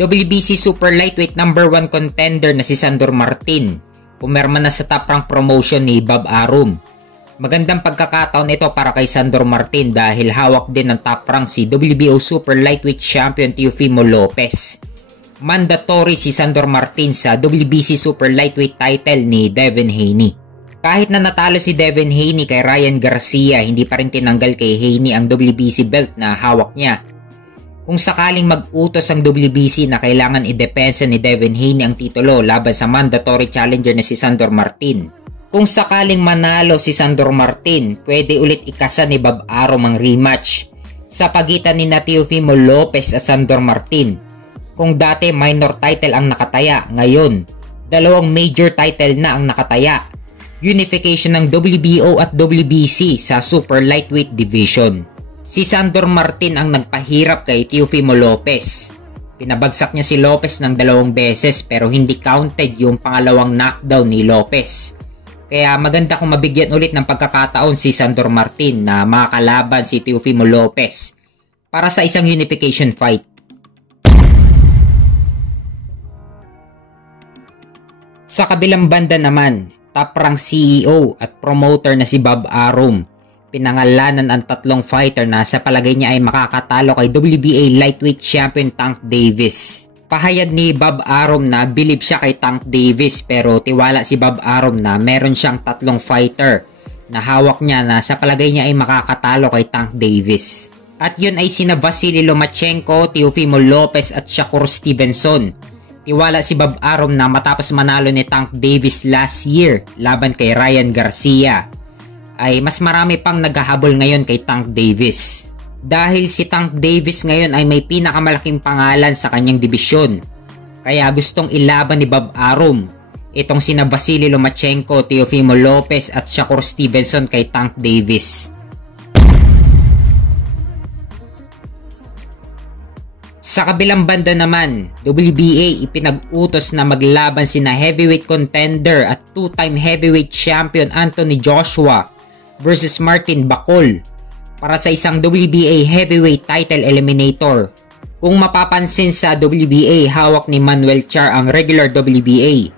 WBC Super Lightweight number 1 contender na si Sandor Martin, pumirma na sa Top Rank promotion ni Bob Arum. Magandang pagkakataon ito para kay Sandor Martin dahil hawak din ng Top Rank si WBO Super Lightweight Champion Teofimo Lopez. Mandatory si Sandor Martin sa WBC Super Lightweight title ni Devin Haney. Kahit na natalo si Devin Haney kay Ryan Garcia, hindi pa rin tinanggal kay Haney ang WBC belt na hawak niya. Kung sakaling mag-utos ang WBC na kailangan idepensa ni Devin Haney ang titulo laban sa mandatory challenger na si Sandor Martin, kung sakaling manalo si Sandor Martin, pwede ulit ikasa ni Bob Arum ang rematch sa pagitan ni Teofimo Lopez at Sandor Martin. Kung dati minor title ang nakataya, ngayon dalawang major title na ang nakataya. Unification ng WBO at WBC sa Super Lightweight Division. Si Sandor Martin ang nagpahirap kay Teofimo Lopez. Pinabagsak niya si Lopez ng 2 beses pero hindi counted yung pangalawang knockdown ni Lopez. Kaya maganda kung mabigyan ulit ng pagkakataon si Sandor Martin na makakalaban si Teofimo Lopez para sa isang unification fight. Sa kabilang banda naman, Top Rank CEO at promoter na si Bob Arum, pinangalanan ang 3 fighter na sa palagay niya ay makakatalo kay WBA Lightweight Champion Tank Davis. Pahayag ni Bob Arum na believe siya kay Tank Davis pero tiwala si Bob Arum na meron siyang 3 fighter na hawak niya na sa palagay niya ay makakatalo kay Tank Davis. At yun ay sina Vasily Lomachenko, Teofimo Lopez at Shakur Stevenson. Tiwala si Bob Arum na matapos manalo ni Tank Davis last year laban kay Ryan Garcia, ay mas marami pang naghahabol ngayon kay Tank Davis. Dahil si Tank Davis ngayon ay may pinakamalaking pangalan sa kanyang dibisyon. Kaya gustong ilaban ni Bob Arum itong sina Vasily Lomachenko, Teofimo Lopez at Shakur Stevenson kay Tank Davis. Sa kabilang banda naman, WBA ipinag-utos na maglaban sina heavyweight contender at 2-time heavyweight champion Anthony Joshua versus Martin Bacol para sa isang WBA heavyweight title eliminator. Kung mapapansin sa WBA, hawak ni Manuel Char ang regular WBA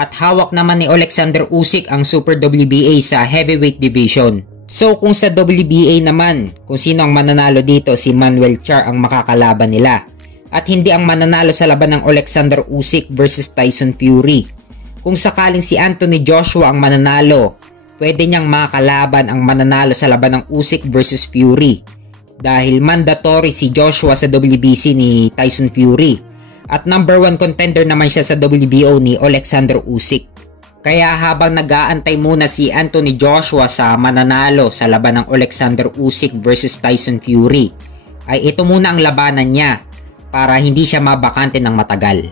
at hawak naman ni Alexander Usyk ang Super WBA sa heavyweight division. So kung sa WBA naman, kung sino ang mananalo dito, si Manuel Char ang makakalaban nila. At hindi ang mananalo sa laban ng Alexander Usyk versus Tyson Fury. Kung sakaling si Anthony Joshua ang mananalo, pwede niyang makakalaban ang mananalo sa laban ng Usyk versus Fury. Dahil mandatory si Joshua sa WBC ni Tyson Fury. At number 1 contender naman siya sa WBO ni Alexander Usyk. Kaya habang nag-aantay muna si Anthony Joshua sa mananalo sa laban ng Alexander Usyk versus Tyson Fury, ay ito muna ang labanan niya para hindi siya mabakante ng matagal.